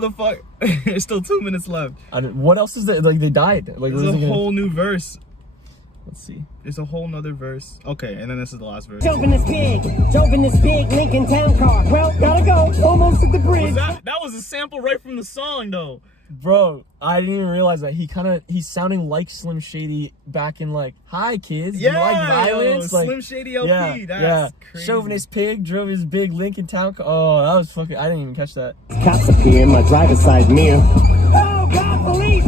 How the fuck? There's still 2 minutes left. What else is there? Like, they died. Like, There's a whole new verse. Let's see. There's a whole nother verse. Okay, and then this is the last verse. Drove in this big Lincoln Town car. Well, gotta go, almost at the bridge. That was a sample right from the song, though. Bro, I didn't even realize that. He's sounding like Slim Shady back in like, hi kids, Yeah, you like violence? Like, Slim Shady LP, yeah, that's crazy. Chauvinist pig drove his big Lincoln Town car. Oh, that was fucking, I didn't even catch that. Cops appear in my driver's side mirror. Oh God, police!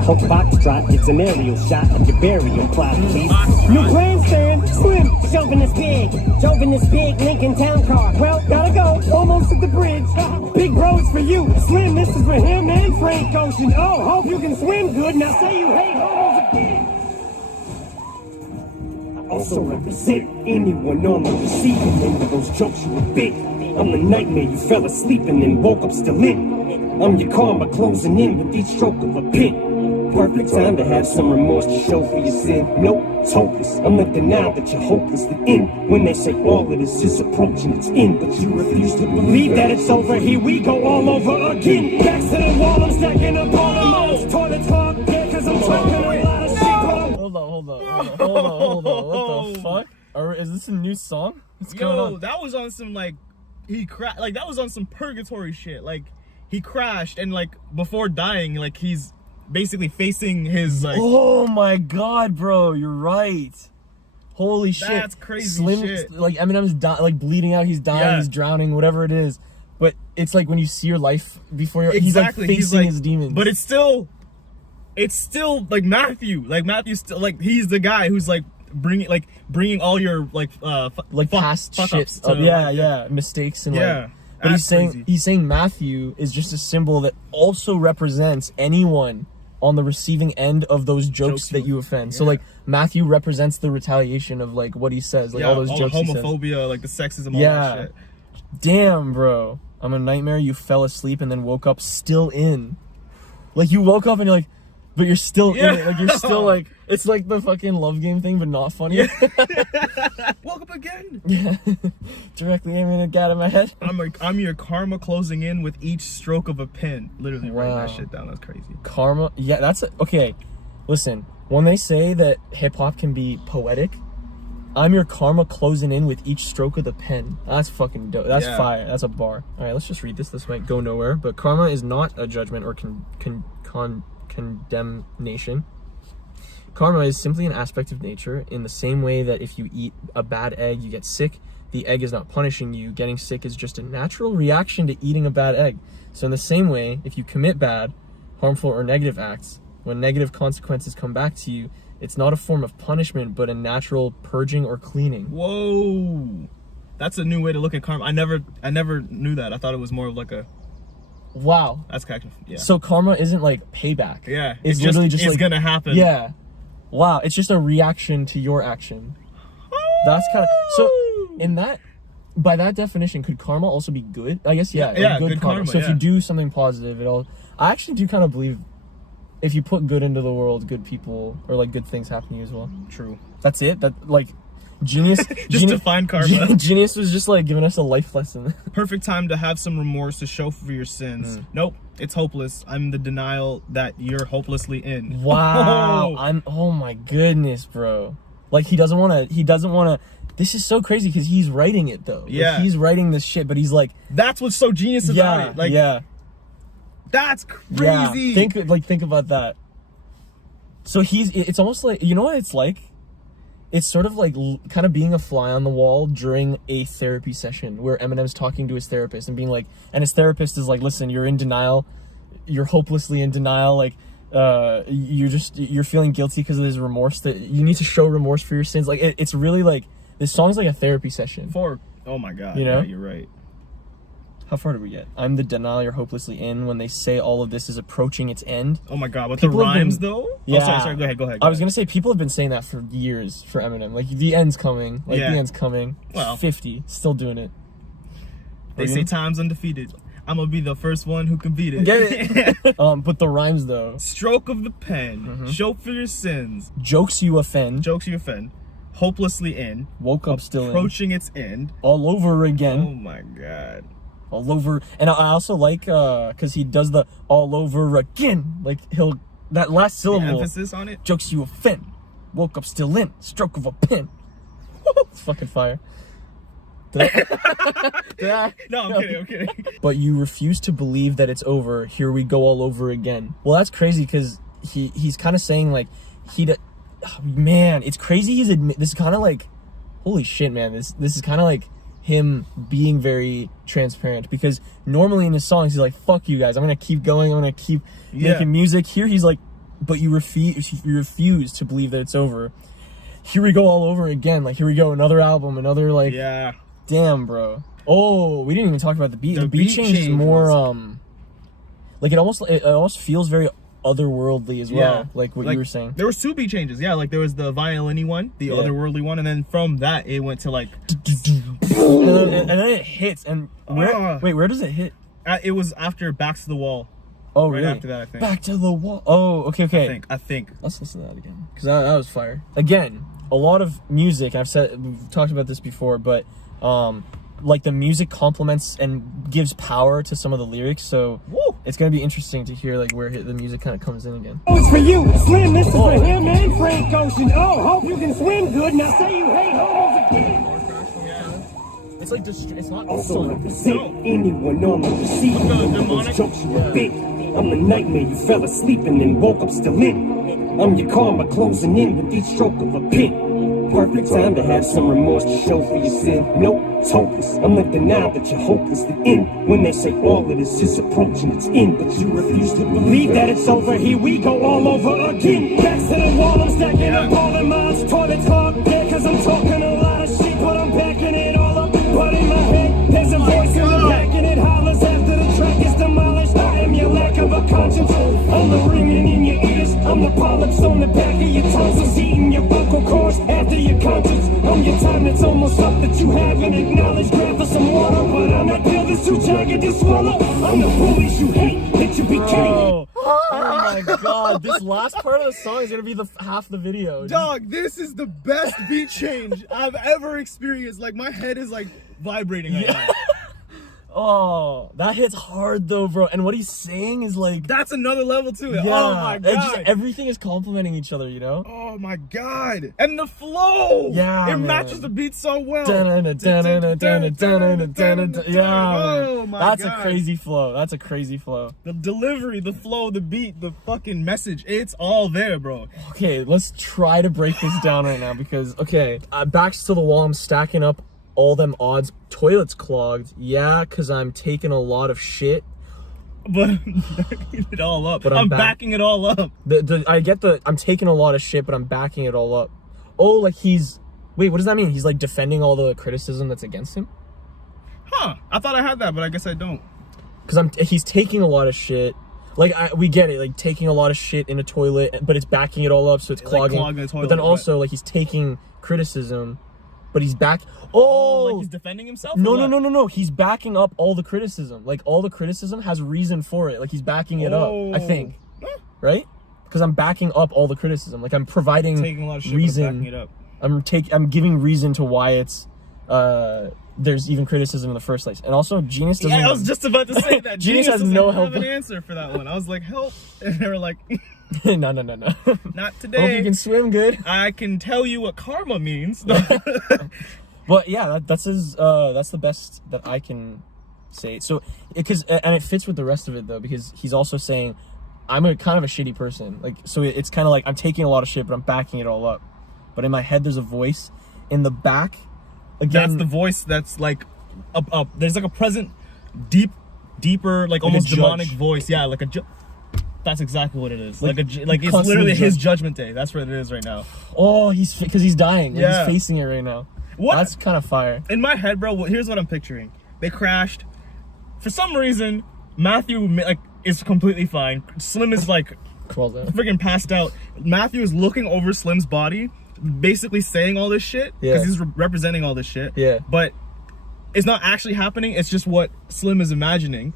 Hope box drop gets an aerial shot of your burial plot, please. New grandstand, Slim, drove in this big Lincoln Town car. Well, gotta go, almost at the bridge. Big bros for you, Slim, this is for him and Frank Ocean. Oh, hope you can swim good, now say you hate homos again. I also represent anyone on the receiving end of those jokes you were big. I'm the nightmare you fell asleep and then woke up still in. I'm your karma closing in with each stroke of a pen. Perfect time to have some remorse to show for your sin. Nope, it's hopeless. I'm the denial that you're hopelessly in. When they say all of this is approaching its end, but you refuse to believe that it's over. Here we go all over again. Back to the wall, I'm stacking up all the modes. Toilets hog, yeah, cause I'm talking a lot of shit. Hold on. What the fuck? Is this a new song? What's going on? That was on some like that was on some purgatory shit. Like he crashed and like before dying, like he's basically facing his like. Oh my god, bro, you're right. Holy shit. That's crazy Slim, shit. Like Eminem's like bleeding out, he's dying, he's drowning, whatever it is. But it's like when you see your life before your exactly. He's like facing his demons. But it's still like Matthew. Like Matthew's still like he's the guy who's like bringing all your like past shit to, mistakes and yeah. like. But he's saying Matthew is just a symbol that also represents anyone on the receiving end of those jokes that you offend. Yeah. So like Matthew represents the retaliation of like what he says, like all those jokes. The homophobia, like the sexism, all that shit. Damn, bro. I'm a nightmare you fell asleep and then woke up still in. Like you woke up and you're like, but you're still in it. Like you're still like, it's like the fucking Love Game thing, but not funny. Yeah. Woke up again. Yeah. Directly aiming a gat in my head. I'm your karma closing in with each stroke of a pen. Literally writing that shit down. That's crazy. Karma. Yeah, that's okay. Listen, when they say that hip hop can be poetic, I'm your karma closing in with each stroke of the pen. That's fucking dope. That's fire. That's a bar. All right, let's just read this. This might go nowhere, but karma is not a judgment or condemnation. Karma is simply an aspect of nature in the same way that if you eat a bad egg, you get sick. The egg is not punishing you. Getting sick is just a natural reaction to eating a bad egg. So in the same way, if you commit bad, harmful, or negative acts, when negative consequences come back to you, it's not a form of punishment, but a natural purging or cleaning. Whoa. That's a new way to look at karma. I never knew that. I thought it was more of like a... Wow. That's kind of, yeah. So karma isn't like payback. Yeah. It's literally just it's like... gonna happen. Yeah. Wow. It's just a reaction to your action. That's kind of... So, in that... By that definition, could karma also be good? I guess, yeah. Yeah, good karma. So if you do something positive, I actually do kind of believe if you put good into the world, good people, or like good things happen to you as well. True. That's it? That, like... Genius define karma. Genius was just like giving us a life lesson. Perfect time to have some remorse to show for your sins. Nope, it's hopeless. I'm the denial that you're hopelessly in. Wow. Oh my goodness, bro. Like he doesn't want to this is so crazy because he's writing it though. Yeah. Like, he's writing this shit, but he's like, that's what's so genius about it. Like, that's crazy. Yeah. Think about that. So it's almost like, you know what it's like? It's sort of like kind of being a fly on the wall during a therapy session where Eminem's talking to his therapist and being like, and his therapist is like, listen, you're in denial. You're hopelessly in denial. Like, you're feeling guilty because of this remorse that you need to show remorse for your sins. Like, it's really like, this song's like a therapy session. Oh my God. You know? Yeah, you're right. How far did we get? I'm the denial you're hopelessly in when they say all of this is approaching its end. Oh my God, with the rhymes though? Yeah. Oh, sorry, go ahead. I was gonna say, people have been saying that for years for Eminem. Like, the end's coming. Like, the end's coming. Well. 50, still doing it. They say time's undefeated. I'm gonna be the first one who can beat it. Get it? But the rhymes though. Stroke of the pen, show for your sins. Jokes you offend. Hopelessly in. Woke up still in. Approaching its end. All over again. Oh my God. all over. And I also like because he does the all over again. Like that last syllable. The emphasis on it. Jokes you offend. Woke up still in. Stroke of a pen. It's fucking fire. Did I? No, I'm kidding. But you refuse to believe that it's over. Here we go all over again. Well, that's crazy because he's kind of saying like man, it's crazy. This is kind of like, holy shit, man. This is kind of like him being very transparent, because normally in his songs he's like, fuck you guys, I'm gonna keep going, I'm gonna keep making music. Here he's like, but you refuse to believe that it's over. Here we go all over again. Like, here we go, another album, another like, yeah. Damn, bro. Oh, we didn't even talk about the beat. The beat change is more like it almost feels very otherworldly as well, like what you were saying. There was 2 beat changes, yeah. Like there was the violin-y one, the otherworldly one, and then from that it went to like, and then it hits. And where does it hit? It was after Backs to the Wall. Oh, right really? After that, I think. Back to the wall. Oh, okay. I think. Let's listen to that again, because that was fire. Again, a lot of music. We've talked about this before, but like the music complements and gives power to some of the lyrics, so it's gonna be interesting to hear like where the music kind of comes in again. Oh, it's for you, Slim. This is for him and Frank Ocean. Oh, hope you can swim good. Now say you hate homos again. It's like it's not also represent anyone on the receiving end of those jokes you were big. I'm the nightmare you fell asleep and then woke up still in. I'm your karma closing in with each stroke of a pen. Perfect time to have some remorse to show for your sin. No, it's hopeless. I'm like denial that you're hopeless to end. When they say all of this is approaching its end, but you refuse to believe that it's over. Here we go all over again. Back to the wall, I'm stacking up all the miles. Toilets clogged, yeah, cause I'm talking a lot of shit, but I'm backing it all up. But in my head, there's a voice in the back and it hollers after the track is demolished. I am your lack of a conscience. I'm the ringing in your ears. I'm the polyps on the back of your tonsils, eating your vocal cords after your conscience. I'm your time that's almost up that you haven't acknowledged. Grab for some water, but I'm that pill that's too jagged to swallow. I'm the bullies you hate that you became. Oh my god, this last part of the song is gonna be half the video. Dog, this is the best beat change I've ever experienced. Like, my head is like vibrating right now. Oh, that hits hard though, bro. And what he's saying is like, that's another level to it. Yeah, oh my god, everything is complementing each other, you know. Oh my god, and the flow, it matches the beat so well. Yeah, oh my that's god, a crazy flow. That's a crazy flow. The delivery, the flow, the beat, the fucking message, it's all there, bro. Okay, let's try to break this down right now, because backs to the wall, I'm stacking up all them odds. Toilets clogged, yeah, because I'm taking a lot of shit, but I'm backing it all up. But I'm backing it all up. I get I'm taking a lot of shit, but I'm backing it all up. Oh, like wait, what does that mean? He's like defending all the criticism that's against him? Huh, I thought I had that, but I guess I don't. Because he's taking a lot of shit. Like, we get it, like taking a lot of shit in a toilet, but it's backing it all up, so it's clogging. Like clogging the toilet, but then also, like, he's taking criticism, but he's back. Oh, like he's defending himself? No. He's backing up all the criticism. Like, all the criticism has reason for it. Like, he's backing it up, I think. Right? Because I'm backing up all the criticism. Like, I'm providing taking a lot of shit, reason. But backing it up. I'm giving reason to why it's there's even criticism in the first place. And also, Genius doesn't. Yeah, I was just about to say that. Genius has no help. An answer for that one. I was like, help, and they were like, no. Not today. Hope you can swim good. I can tell you what karma means. But yeah, that's the best that I can say. So, and it fits with the rest of it though, because he's also saying, I'm a kind of a shitty person. Like, so it's kind of like I'm taking a lot of shit, but I'm backing it all up. But in my head, there's a voice in the back. Again, that's the voice that's like up. There's like a present, deeper, like almost demonic voice. Yeah, like that's exactly what it is. Like it's literally his judgment day. That's what it is right now. Oh, because he's dying. Like, he's facing it right now. What? That's kind of fire. In my head, bro, here's what I'm picturing. They crashed. For some reason, Matthew is completely fine. Slim is like freaking passed out. Matthew is looking over Slim's body, basically saying all this shit because he's representing all this shit. Yeah. But it's not actually happening. It's just what Slim is imagining.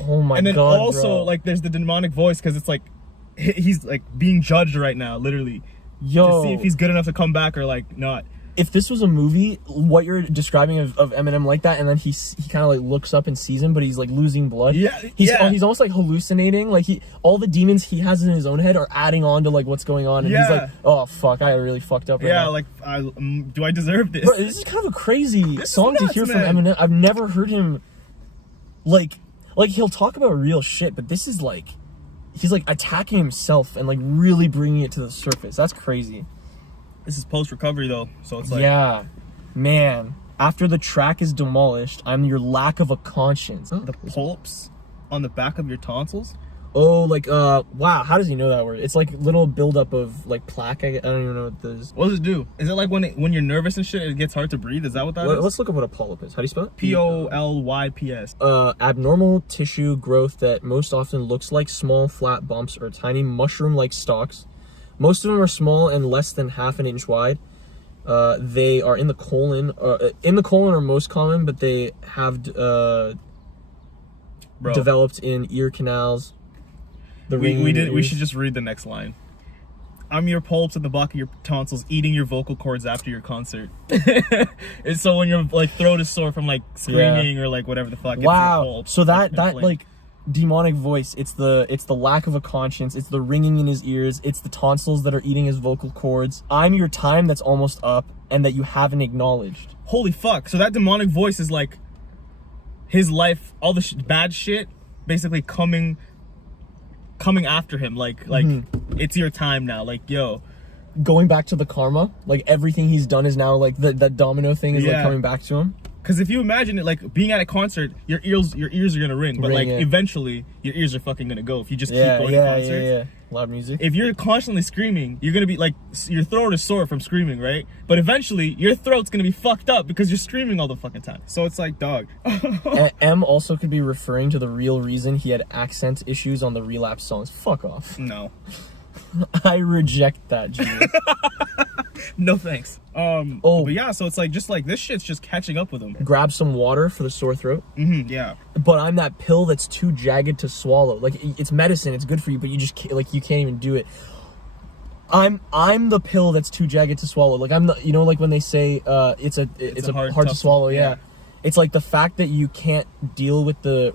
Oh my god. And then also bro. like there's the demonic voice because it's like he's like being judged right now, literally. Yo. To see if he's good enough to come back or like not. if this was a movie, what you're describing of Eminem like that, and then he kind of like looks up and sees him, but he's like losing blood. Yeah, he's almost like hallucinating. Like all the demons he has in his own head are adding on to like what's going on, and he's like, oh fuck, I really fucked up. Right now. Like do I deserve this? Bro, this is kind of a crazy song to hear from Eminem. I've never heard him like he'll talk about real shit, but this is like he's like attacking himself and like really bringing it to the surface. That's crazy. This is post-recovery though, so it's like... Yeah, man. After the track is demolished, I'm your lack of a conscience. The polyps on the back of your tonsils? Oh, like, wow, how does he know that word? It's like little buildup of, like, plaque. I don't even know what this is. What does it do? Is it like when you're nervous and shit, it gets hard to breathe? Is that what that is? Let's look up what a polyp is. How do you spell it? Polyps. Abnormal tissue growth that most often looks like small, flat bumps or tiny mushroom-like stalks. Most of them are small and less than half an inch wide. They are in the colon. In the colon are most common, but they have developed in ear canals. We should just read the next line. I'm your polyps at the back of your tonsils, eating your vocal cords after your concert. And so when your like throat is sore from like screaming or like whatever the fuck. Wow. So that like demonic voice, it's the lack of a conscience, it's the ringing in his ears, it's the tonsils that are eating his vocal cords. I'm your time that's almost up and that you haven't acknowledged. Holy fuck. So that demonic voice is like his life, all the bad shit basically coming after him, like it's your time now, like yo, going back to the karma, like everything he's done is now like that domino thing is like coming back to him. Because if you imagine it, like being at a concert, your ears are gonna ring, but eventually your ears are fucking gonna go if you just keep going to concerts. Yeah. Loud music. If you're constantly screaming, you're gonna be like, your throat is sore from screaming, right? But eventually your throat's gonna be fucked up because you're screaming all the fucking time. So it's like, dog. M also could be referring to the real reason he had accent issues on the Relapse songs. Fuck off. No. I reject that, G. No thanks. But yeah, so it's like just like this shit's just catching up with him. Grab some water for the sore throat. Yeah. But I'm that pill that's too jagged to swallow. Like it's medicine, it's good for you, but you just can't, like you can't even do it. I'm the pill that's too jagged to swallow. Like I'm the, you know, like when they say it's a hard to swallow. Yeah. It's like the fact that you can't deal with the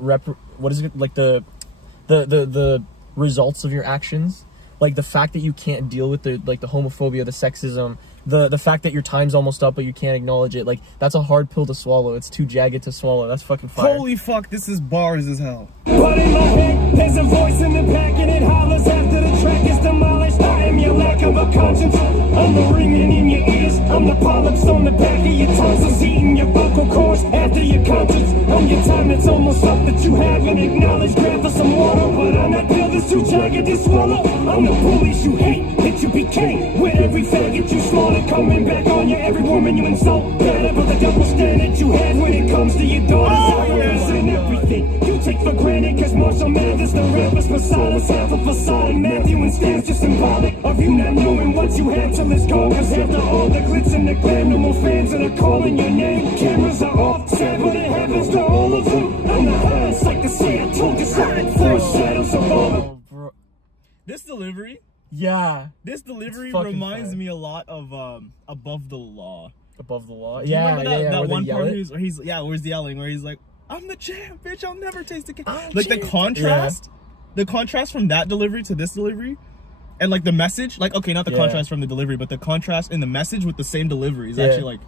the results of your actions. Like the fact that you can't deal with the homophobia, the sexism, the fact that your time's almost up but you can't acknowledge it, like that's a hard pill to swallow. It's too jagged to swallow. That's fucking fire. Holy fuck, this is bars as hell. But in my head, there's a voice in the back and it hollers after the track is demolished. I am your lack of a conscience. I'm the ringing in your ears. I'm the polyps on the back of your tonsils, eating your vocal cords after your conscience. I'm your time that's almost up that you haven't acknowledged. Grab for some water, but I'm that pill that's too jagged to swallow. I'm the police you hate, that you became. With every faggot you slaughtered, coming back on you, every woman you insult. Better but the double standard you have when it comes to your daughters and everything you take for granted. Cause Marshall Mathers, the rapper's facade is half a facade, and Matthew and Stan's just symbolic of you not knowing what you have till it's gone. Cause after all the glitz and the glam, no more fans that are calling your name. Cameras are off, sad but it happens to all of them. I'm the hindsight to say I told you something. Foreshadows of all of This delivery reminds me a lot of Above the Law. Above the Law? Do you remember that one part where he's yelling, where he's like, I'm the champ, bitch, I'll never taste a like the contrast from that delivery to this delivery, and like the message, like okay, not the contrast from the delivery, but the contrast in the message with the same delivery is actually like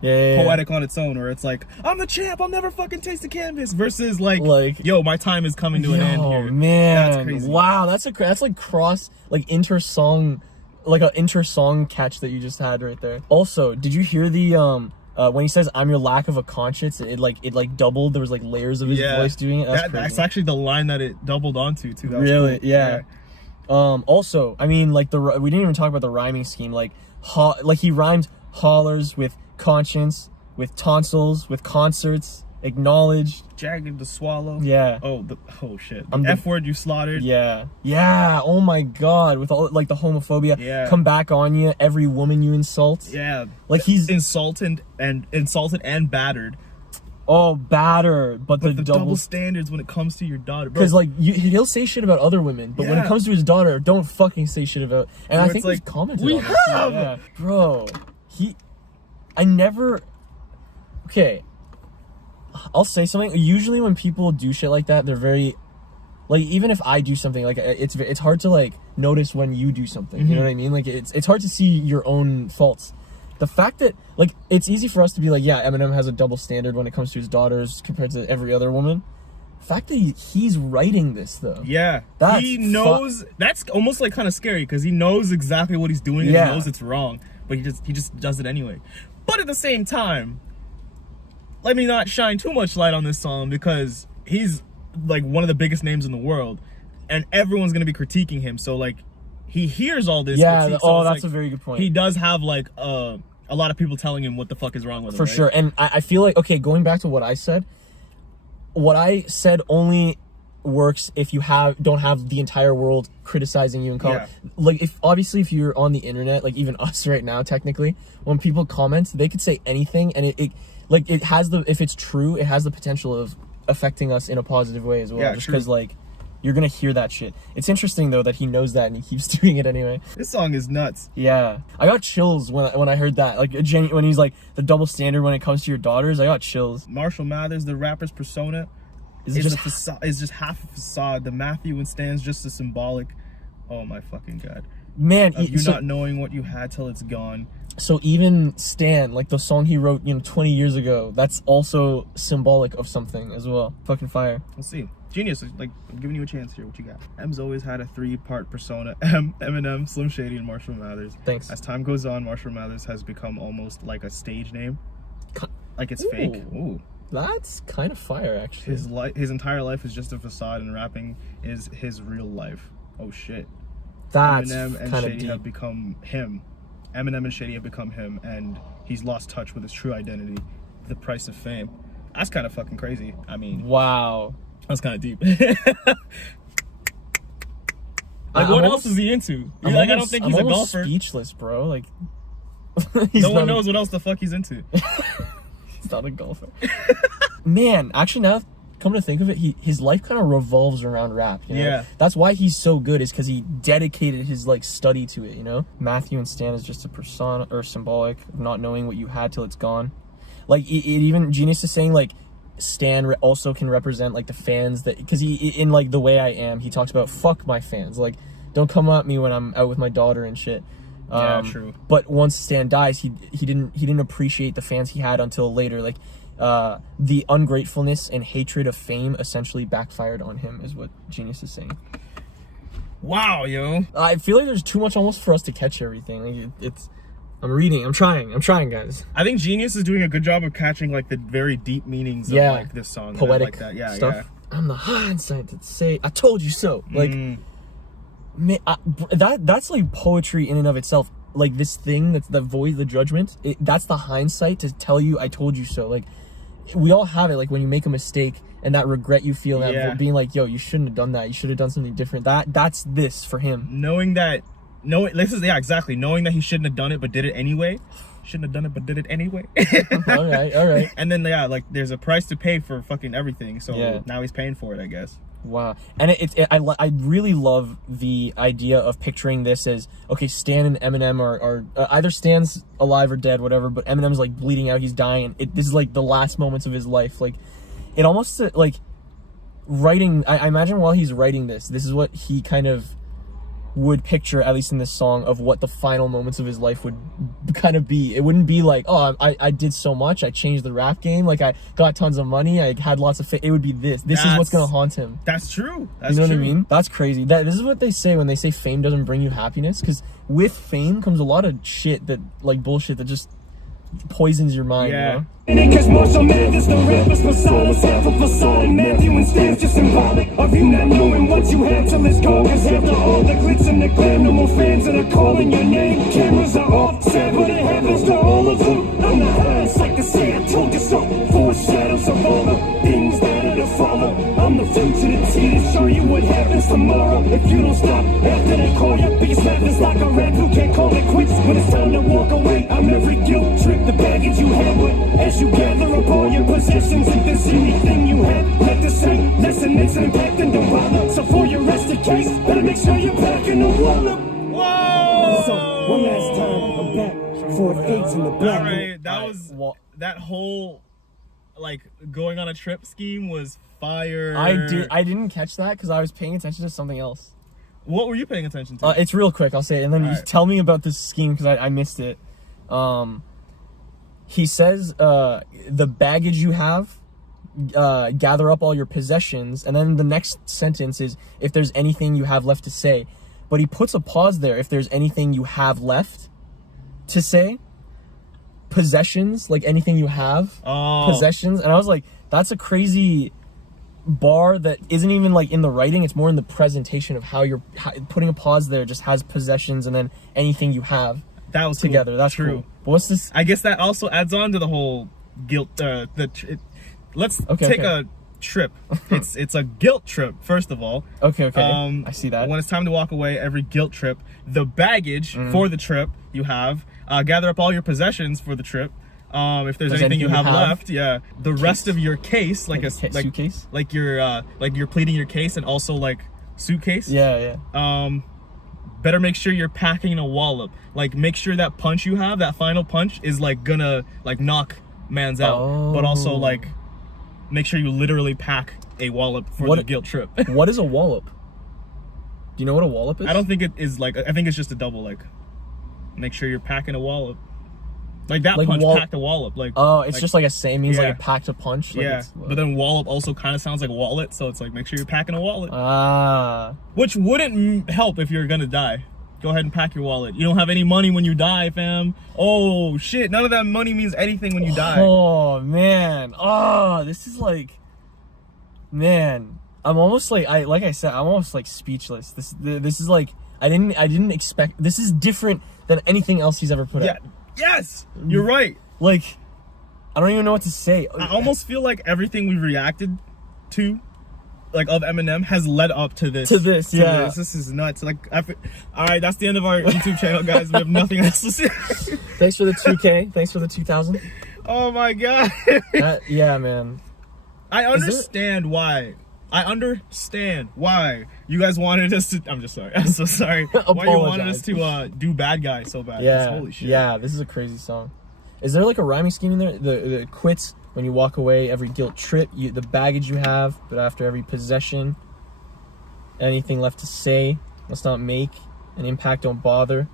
poetic on its own, where it's like, I'm the champ, I'll never fucking taste the canvas, versus like yo, my time is coming to an end here. Oh man, that's crazy. Wow, that's like cross, like inter-song, like an inter-song catch that you just had right there. Also, did you hear the when he says I'm your lack of a conscience, it doubled. There was like layers of his voice doing it. That's actually the line that it doubled onto too. That was really cool. Yeah. Also, I mean, like we didn't even talk about the rhyming scheme. Like he rhymed hollers with conscience, with tonsils, with concerts, acknowledged, jagged to swallow. Yeah. Oh shit. The F word you slaughtered. Yeah. Oh my god. With all like the homophobia. Yeah. Come back on you. Every woman you insult. Yeah. Like he's insulted and battered. Oh, battered, but the double standards when it comes to your daughter, bro. Because like he'll say shit about other women, but when it comes to his daughter, don't fucking say shit about. And I think we've commented on this. Yeah. Bro, I never. Okay, I'll say something. Usually when people do shit like that, they're very, like, even if I do something, like, it's hard to, like, notice when you do something. You know what I mean? Like, it's hard to see your own faults. The fact that, like, it's easy for us to be like, yeah, Eminem has a double standard when it comes to his daughters compared to every other woman. The fact that he's writing this, though. Yeah. He knows. That's almost, like, kind of scary, because he knows exactly what he's doing and he knows it's wrong. But he just does it anyway. But at the same time, let me not shine too much light on this song, because he's, like, one of the biggest names in the world, and everyone's gonna be critiquing him. So, like, he hears all this. Yeah. critique, so That's like, a very good point. He does have, like, a lot of people telling him what the fuck is wrong with him. For sure. And I feel like, okay, going back to what I said only works if you don't have the entire world criticizing you and comment. Yeah. Like, if you're on the internet, like even us right now, technically, when people comment, they could say anything, and it has if it's true, it has the potential of affecting us in a positive way as well. Yeah, just true. because, like, you're gonna hear that shit. It's interesting though that he knows that and he keeps doing it anyway. This song is nuts. Yeah, I got chills when I heard that. Like, when he's like, the double standard when it comes to your daughters, I got chills. Marshall Mathers, the rapper's persona, is just half a facade. The Matthew and Stan's just a symbolic. Oh my fucking god, man! Not knowing what you had till it's gone. So even Stan, like the song he wrote, 20 years ago, that's also symbolic of something as well. Fucking fire. Let's see. Genius. Like, I'm giving you a chance here. What you got? M's always had a 3-part persona. Eminem, Slim Shady, and Marshall Mathers. Thanks. As time goes on, Marshall Mathers has become almost like a stage name. Like, it's fake. Ooh. That's kind of fire, actually. His entire life is just a facade, and rapping is his real life. Oh shit. That's Eminem and kind Shady of deep. have become him. Eminem and Shady have become him, and he's lost touch with his true identity. The price of fame. That's kind of fucking crazy. I mean, wow. That's kind of deep. What else is he into? I don't think he's a golfer. Speechless, bro. Like, no one knows what else the fuck he's into. He's not a golfer. Man, actually, now come to think of it, his life kind of revolves around rap. Yeah. That's why he's so good, is because he dedicated his study to it. Matthew and Stan is just a persona or symbolic of not knowing what you had till it's gone. Like, it even Genius is saying, like, Stan also can represent, like, the fans that, because he, in like The Way I Am, he talks about, fuck my fans, like, don't come at me when I'm out with my daughter and shit. Yeah, true. But once Stan dies, he didn't appreciate the fans he had until later. Like, the ungratefulness and hatred of fame essentially backfired on him, is what Genius is saying. Wow, yo. I feel like there's too much almost for us to catch everything. Like, I'm trying, guys. I think Genius is doing a good job of catching, like, the very deep meanings of, like, this song. Poetic like that. Yeah, stuff. yeah. I'm the hindsight to say, I told you so. Like, man, that's like poetry in and of itself. Like, this thing that's the void, the judgment, that's the hindsight to tell you, I told you so. Like, we all have it, like, when you make a mistake and that regret you feel, that being like, yo, you shouldn't have done that, you should have done something different. That's this for him. Knowing that he shouldn't have done it but did it anyway. Shouldn't have done it but did it anyway. all right. And then, like, there's a price to pay for fucking everything, so now he's paying for it, I guess. Wow. And I really love the idea of picturing this as, okay, Stan and Eminem are either Stan's alive or dead, whatever, but Eminem's, like, bleeding out, he's dying. This is, like, the last moments of his life. Like, it almost, like, writing, I imagine while he's writing this is what he kind of would picture, at least in this song, of what the final moments of his life would kind of be. It wouldn't be like, oh, I did so much, I changed the rap game, like, I got tons of money, I had lots of it would be this is what's gonna haunt him. That's true. You know what I mean? That's crazy. This is what they say when they say fame doesn't bring you happiness, because with fame comes a lot of shit that, like, bullshit that just poisons your mind. Yeah. Cause Marshall Mathers, the rapper's persona, half a facade. Matthew and Stan's just symbolic of you not knowing what you had till it's gone. Cause after all the glitz and the glam, no more fans that are calling your name. Cameras are off, sad but it happens to all of them. I'm the hindsight to say I told you so. Foreshadows of all the things that are to follow. I'm the future to to show you what happens tomorrow. If you don't stop after they call your biggest Mathers like a rap who can't call it quits when it's time to walk away. I'm every guilt trip, the baggage you have with. As you gather up all your possessions, if there's anything you have left to say, listen, makes an impact and don't bother. So for your rest of case, better make sure you're packing the wallet. Whoa! So, one last time, I'm back. before it fades in the black. Alright, that was that whole like going on a trip scheme was fire. I didn't catch that because I was paying attention to something else. What were you paying attention to? It's real quick, I'll say it, and then you Alright. tell me about this scheme because I missed it. He says the baggage you have, gather up all your possessions, and then the next sentence is if there's anything you have left to say. But he puts a pause there, if there's anything you have left to say. Possessions, like anything you have. Possessions. And I was like, that's a crazy bar that isn't even like in the writing, it's more in the presentation of how you're putting a pause there, just has possessions and then anything you have. That was together. cool. That's true. Cool. But what's this? I guess that also adds on to the whole guilt. Let's take a trip. It's a guilt trip, first of all. Okay. I see that. When it's time to walk away, every guilt trip, the baggage for the trip you have, gather up all your possessions for the trip. If there's anything you have left, the rest of your case, like a suitcase, like you're pleading your case, and also like suitcase. Yeah. Better make sure you're packing a wallop. Like, make sure that punch you have, that final punch, is like gonna like knock mans out. But also like make sure you literally pack a wallop for the guilt trip. What is a wallop? Do you know what a wallop is? I don't think it is like. I think it's just a double. Like, make sure you're packing a wallop. Like that punch packed a wallop. Like, it's like, just like a saying, means like it packed a punch. Like but then wallop also kind of sounds like wallet, so it's like make sure you're packing a wallet. Which wouldn't help if you're gonna die. Go ahead and pack your wallet. You don't have any money when you die, fam. Oh shit! None of that money means anything when you die. Oh man. This is like, man. I'm almost like I'm almost like speechless. This is like I didn't expect. This is different than anything else he's ever put out. Yes, you're right. Like, I don't even know what to say. I almost feel like everything we reacted to, like of Eminem, has led up to this. This is nuts. Like, all right, that's the end of our YouTube channel, guys. We have nothing else to say. Thanks for the 2K. Thanks for the 2,000. Oh my god. Yeah, man. I understand why. I understand why you guys wanted us to. I'm just sorry. I'm so sorry. Why you wanted us to do Bad Guy so bad? Yeah. Holy shit. Yeah, this is a crazy song. Is there like a rhyming scheme in there? The quits when you walk away, every guilt trip, the baggage you have, but after every possession, anything left to say, let's not make an impact, don't bother.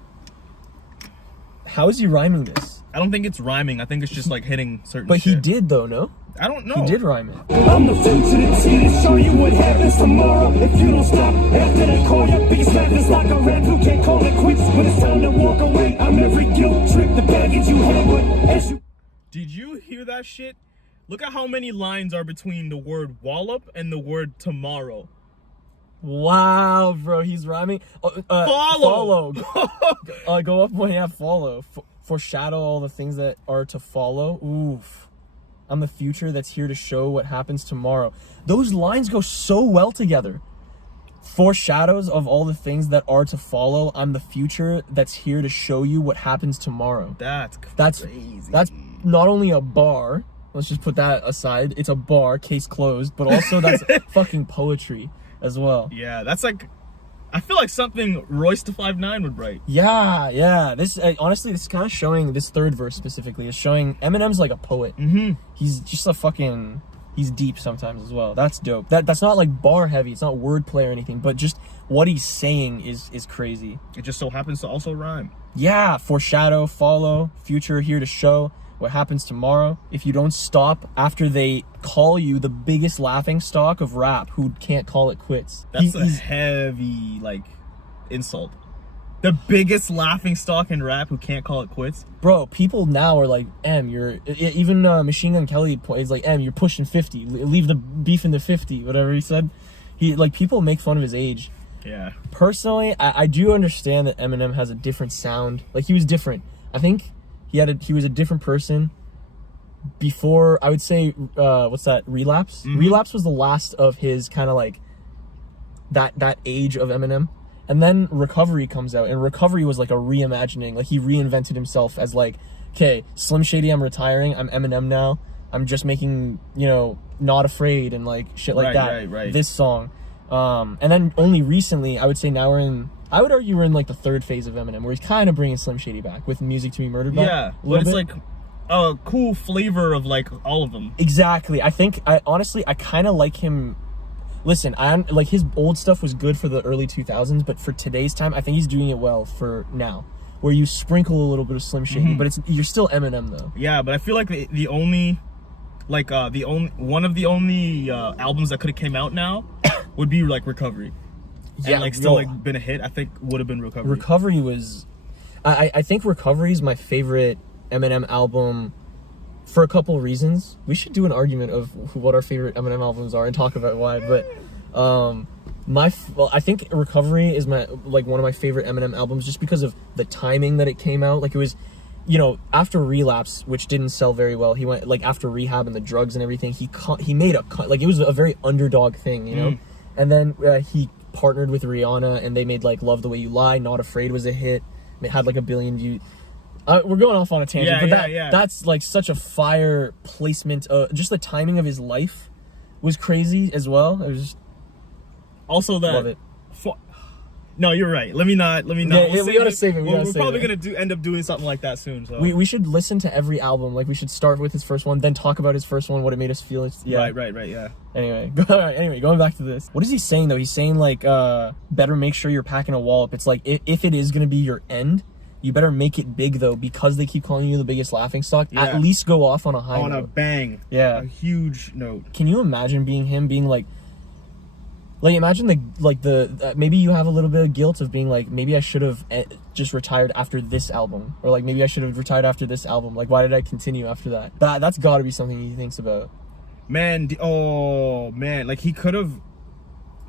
How is he rhyming this? I don't think it's rhyming. I think it's just like hitting certain. But shit. he did though, no? I don't know. He did rhyme it. I'm the future that's here to show you what happens tomorrow. If you don't stop after the call, your biggest rap is like a rap who can't call it quits when it's time to walk away. I'm every guilt trip, the baggage you have with as you. Did you hear that shit? Look at how many lines are between the word wallop and the word tomorrow. Wow, bro, he's rhyming. Follow. Go up when you have follow. Foreshadow all the things that are to follow. Oof. I'm the future that's here to show what happens tomorrow. Those lines go so well together. Foreshadows of all the things that are to follow. I'm the future that's here to show you what happens tomorrow. That's crazy. That's not only a bar. Let's just put that aside. It's a bar, case closed. But also that's fucking poetry as well. Yeah, that's like, I feel like something Royce da 5'9" would write. Yeah. This honestly, this is kind of showing, this third verse specifically is showing Eminem's like a poet. He's just he's deep sometimes as well. That's dope. That's not like bar heavy. It's not wordplay or anything, but just what he's saying is crazy. It just so happens to also rhyme. Yeah, foreshadow, follow, future here to show what happens tomorrow. If you don't stop after they call you the biggest laughing stock of rap who can't call it quits. That's a heavy like insult. The biggest laughing stock in rap who can't call it quits. Bro, people now are like, you're even Machine Gun Kelly is like, you're pushing 50. Leave the beef in the 50. Whatever he said. People make fun of his age. Yeah. Personally, I do understand that Eminem has a different sound. Like, he was different. I think he was a different person before, I would say, what's that, Relapse? Relapse was the last of his kind of like that age of Eminem. And then Recovery comes out, and Recovery was like a reimagining. Like, he reinvented himself as like, okay, Slim Shady, I'm retiring, I'm Eminem now, I'm just making, Not Afraid and like shit like that. Right. This song. And then only recently, I would say now we're in I would argue we're in like the third phase of Eminem, where he's kind of bringing Slim Shady back with Music to Be Murdered By. Yeah, a but it's little bit. like a cool flavor of like all of them. Exactly. I kind of like him. Listen, like his old stuff was good for the early 2000s, but for today's time, I think he's doing it well for now, where you sprinkle a little bit of Slim Shady, but you're still Eminem though. Yeah, but I feel like the only one of the only albums that could have came out now would be like Recovery. Yeah, and like still like been a hit. I think would have been Recovery. Recovery was, I think Recovery is my favorite Eminem album. For a couple reasons. We should do an argument of what our favorite Eminem albums are and talk about why. But I think Recovery is one of my favorite Eminem albums just because of the timing that it came out. Like it was, after Relapse, which didn't sell very well. He went like after rehab and the drugs and everything. He made like it was a very underdog thing, And then he partnered with Rihanna and they made like Love the Way You Lie. Not Afraid was a hit. It had like 1 billion views. We're going off on a tangent, but that's like such a fire placement. Just the timing of his life was crazy as well. It was just also that. Love it. No, you're right. Let me not. Yeah, we gotta save it. We're probably gonna end up doing something like that soon. So we should listen to every album. Like we should start with his first one, then talk about his first one, what it made us feel. Yeah. Right. Yeah. Anyway, going back to this. What is he saying though? He's saying like, better make sure you're packing a wallop. It's like if it is gonna be your end. You better make it big though, because they keep calling you the biggest laughingstock. Yeah. At least go off on a high note. On a bang. Yeah. A huge note. Can you imagine being him, being like imagine maybe you have a little bit of guilt of being like, maybe I should have just retired after this album, or like maybe I should have retired after this album. Like, why did I continue after that? That's got to be something he thinks about. Man, like he could have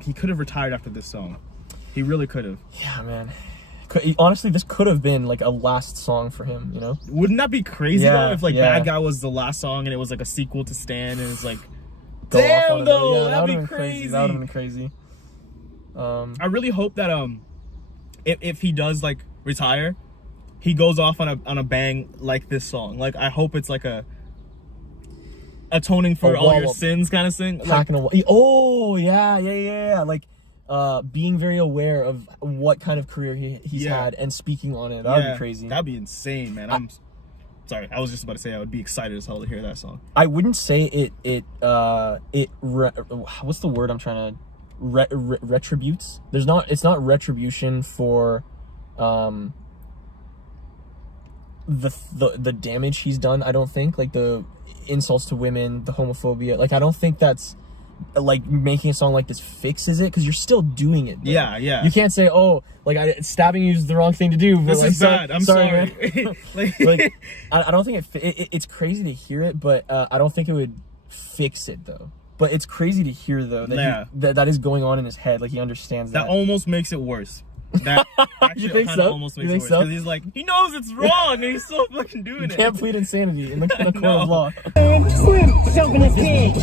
retired after this song. He really could have. Yeah, man. Honestly, this could have been like a last song for him, Wouldn't that be crazy though if like Bad Guy was the last song and it was like a sequel to Stan and it's like, damn though, that'd be crazy. That would have been crazy. I really hope that if he does like retire, he goes off on a bang like this song. Like I hope it's like a atoning for all your sins kind of thing. Oh yeah. Like being very aware of what kind of career he's had and speaking on it. That would be crazy. That'd be insane, man. I'm sorry. I was just about to say I would be excited as hell to hear that song. I wouldn't say what's the word I'm trying to retributes? It's not retribution for the damage he's done. I don't think, like the insults to women, the homophobia. Like I don't think that's like making a song like this fixes it, because you're still doing it though. Yeah You can't say, oh, like stabbing you is the wrong thing to do, but this like, is bad. I'm sorry. like I don't think it's crazy to hear it, but I don't think it would fix it though. But it's crazy to hear though that that is going on in his head. Like he understands that. That almost makes it worse. That actually you think so? Almost makes it worse, because he's like, he knows it's wrong and he's still fucking doing it. You can't plead insanity in the court of law. Slim, jumping this big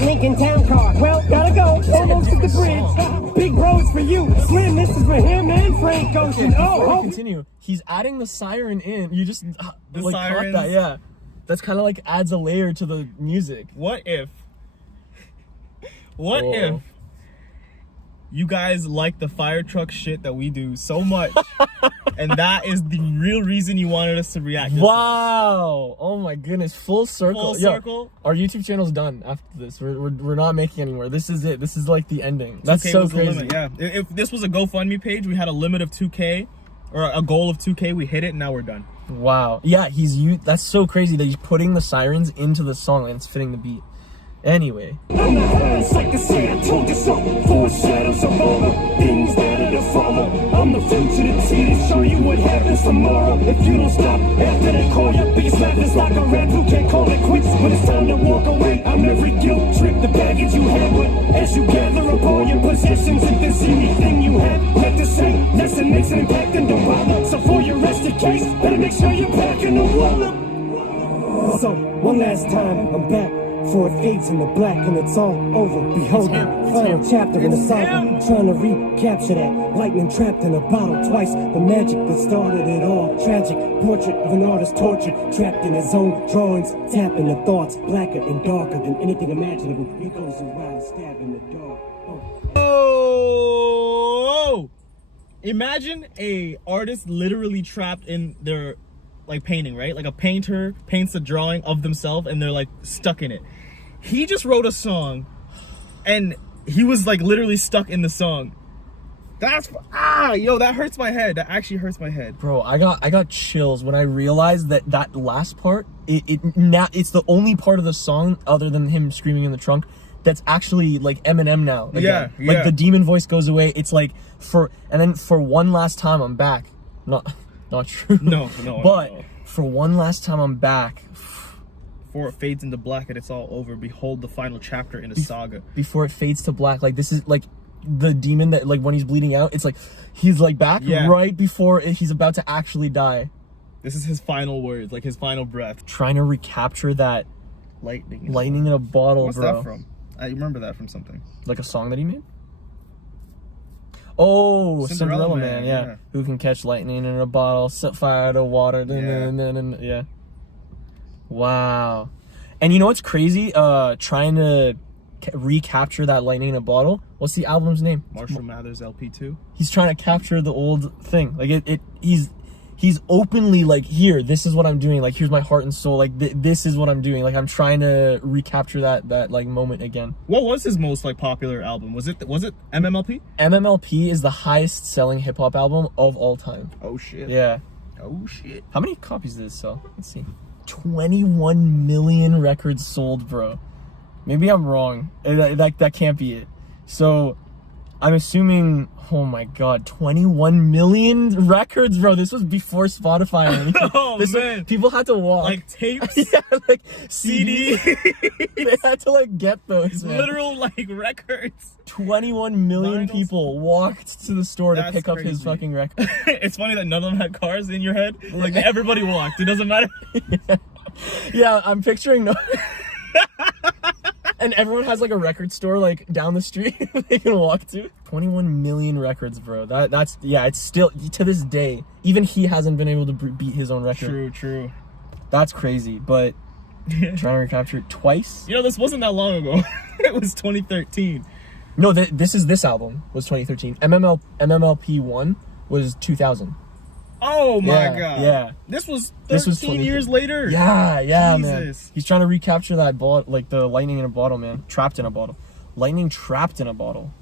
Lincoln Town car. Well, gotta go, almost to the bridge. Big roads for you. Slim, this is for him and Frank Ocean. Before we continue, he's adding the siren in. You just like caught that, yeah. That's kind of like adds a layer to the music. What if you guys like the fire truck shit that we do so much, and that is the real reason you wanted us to react? Wow! Oh my goodness, full circle. Full circle. Our YouTube channel's done after this. We're not making any more. This is it. This is like the ending. That's so crazy. Yeah. If this was a GoFundMe page, we had a limit of 2K or a goal of 2K. We hit it, and now we're done. Wow. Yeah, that's so crazy that he's putting the sirens into the song and it's fitting the beat. Anyway. I'm not fast like I say, I told you so. Foreshadows of all the things that are to follow. I'm the future to see to show you what happens tomorrow. If you don't stop after they call your beast laughing like a rat who can't call it quits when it's time to walk away. I'm every guilt trip, the baggage you have. But as you gather up all your possessions, if there's anything you have left to say, lesson makes an impact and don't bother. So for your rest of case, better make sure you're packing the wallet. So, one last time, I'm back. For it fades in the black and it's all over. Behold the final chapter in the saga. Trying to recapture that lightning trapped in a bottle twice. The magic that started it all. Tragic portrait of an artist tortured, trapped in his own drawings. Tapping the thoughts blacker and darker than anything imaginable. He goes around stabbing the dark. Imagine a artist literally trapped in their like painting, right? Like a painter paints a drawing of themselves and they're like stuck in it. He just wrote a song and he was like literally stuck in the song. That's yo, that hurts my head. That actually hurts my head. Bro, I got chills when I realized that last part, it's the only part of the song other than him screaming in the trunk that's actually like Eminem now. Like, Yeah. Like the demon voice goes away. It's like for one last time I'm back. Not true. No. But for one last time I'm back. Before it fades into black and it's all over, behold the final chapter in a saga. Before it fades to black, like this is like the demon that like when he's bleeding out, it's like he's like back right before he's about to actually die. This is his final words, like his final breath. Trying to recapture that Lightning in a bottle, What's bro. that from? I remember that from something. Like a song that he made? Oh, Cinderella Man, yeah. yeah. Who can catch lightning in a bottle, set fire to water, yeah. Wow. And you know what's crazy? Trying to recapture that lightning in a bottle. What's the album's name? Marshall Mathers LP2. He's trying to capture the old thing. Like he's openly like, here, this is what I'm doing. Like, here's my heart and soul. Like, this is what I'm doing. Like, I'm trying to recapture that like moment again. What was his most like popular album? Was it MMLP? MMLP is the highest selling hip hop album of all time. Oh shit. Yeah. Oh shit. How many copies did it sell? Let's see. 21 million records sold, bro. Maybe I'm wrong. That can't be it. So, I'm assuming, oh my god, 21 million records, bro. This was before Spotify or anything. Oh, man. People had to walk. Like tapes? Yeah, like CD? They had to like get those, man. Literal like records. 21 million people walked to the store to pick up his crazy. fucking record. It's funny that none of them had cars in your head. Like everybody walked. It doesn't matter. Yeah, I'm picturing and everyone has like a record store like down the street they can walk to. 21 million records, bro. That's it's still to this day. Even he hasn't been able to beat his own record. True. That's crazy, but trying to recapture it twice. You know, this wasn't that long ago. It was 2013. No, this album was 2013. MMLP 1 was 2000. Oh my god. Yeah. This was 13 This was years later. Yeah, man. Jesus. He's trying to recapture that ball, like the lightning in a bottle, man. Trapped in a bottle. Lightning trapped in a bottle.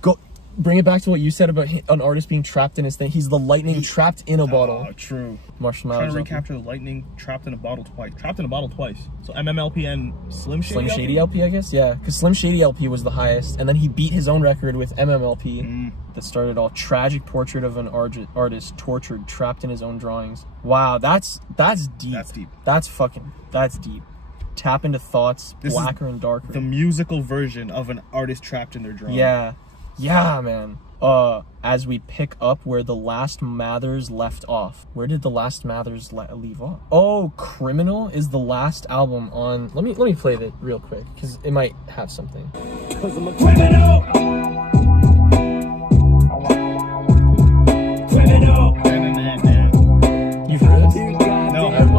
Go bring it back to what you said about an artist being trapped in his thing. He's the lightning trapped in a bottle. Oh, true. Marshall Trying Mathers. to recapture the lightning trapped in a bottle twice. Trapped in a bottle twice. So MMLP and Slim Shady. Slim Shady LP, I guess. Yeah, because Slim Shady LP was the highest, and then he beat his own record with MMLP. That started all. Tragic portrait of an artist tortured, trapped in his own drawings. Wow, that's deep. That's deep. That's deep. Tap into thoughts, This blacker and darker. The musical version of an artist trapped in their drawing. Yeah, man. As we pick up where the last Mathers left off. Where did the last Mathers leave off? Oh, Criminal is the last album on. Let me play it real quick because it might have something. 'Cause I'm a criminal. You've heard this? No. I'm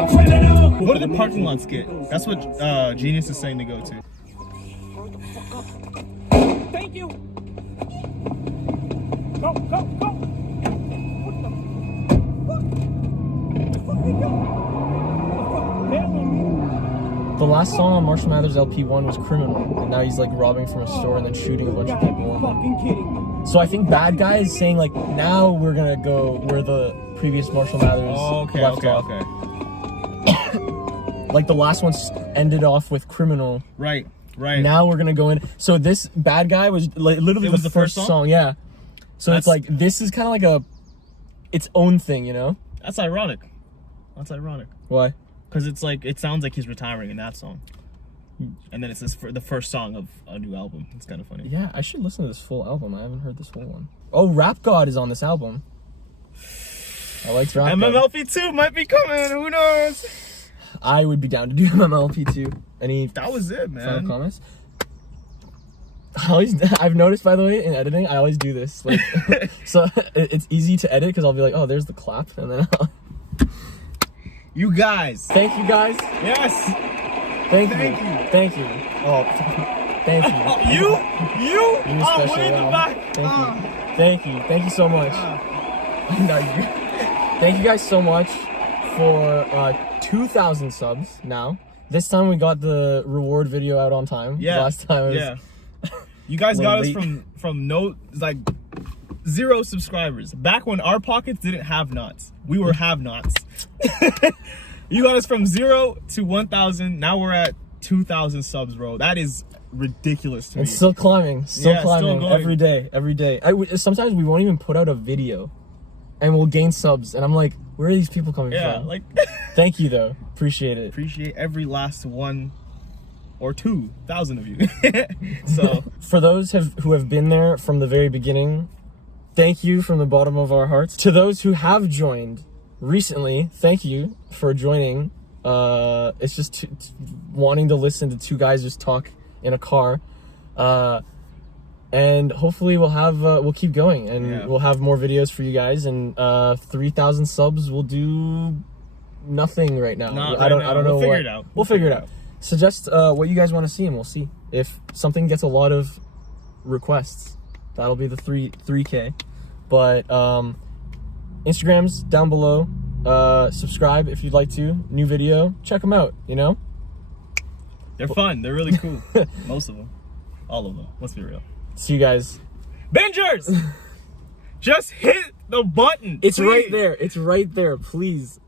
a criminal. Go to the parking lot skit. That's what Genius is saying to go to. Thank you. Go. What the fuck they go? The last song on Marshall Mathers LP1 was Criminal, and now he's like robbing from a store and then shooting a bunch of people. Fucking kidding me. So I think Bad Guy is saying like, now we're gonna go where the previous Marshall Mathers left off. Like the last one ended off with Criminal. Right. Now we're gonna go in. So this Bad Guy was literally It was the first song. Yeah. So it's like, this is kind of like its own thing, you know? That's ironic. Why? Because it's like, it sounds like he's retiring in that song. And then it's the first song of a new album. It's kind of funny. Yeah, I should listen to this full album. I haven't heard this whole one. Oh, Rap God is on this album. I like Rap God. MMLP2 might be coming. Who knows? I would be down to do MMLP2. That was it, final man. comments? I've noticed, by the way, in editing, I always do this. Like, so it's easy to edit because I'll be like, oh, there's the clap, and then You guys. Thank you, guys. Yes. Thank you. Oh. Thank you. You You I'm special, way in the Al. back. Thank you. Thank you so much. Not you. Thank you guys so much for 2,000 subs now. This time we got the reward video out on time. Yeah. Last time it was You guys got us late. from no, like, 0 subscribers. Back when our pockets didn't have nots. We were have-nots. You got us from 0 to 1,000. Now we're at 2,000 subs, bro. That is ridiculous to me. It's still climbing. Still Yeah, climbing. still going. Every day. Every day. Sometimes we won't even put out a video and we'll gain subs. And I'm like, where are these people coming from? like, Thank you, though. Appreciate it. appreciate every last 1 or 2,000 of you. So, For those who have been there from the very beginning, thank you from the bottom of our hearts. To those who have joined recently, thank you for joining. It's just wanting to listen to two guys just talk in a car. And hopefully we'll keep going, and we'll have more videos for you guys, and 3,000 subs will do nothing right now. I don't know. We'll figure it out. We'll figure it out. Suggest what you guys want to see, and we'll see. If something gets a lot of requests, that'll be the 3K. But Instagram's down below. Subscribe if you'd like to. New video, check them out. You know, they're fun. They're really cool. Most of them, all of them. Let's be real. See you guys. Bingers, just hit the button. It's please. right there. It's right there. Please.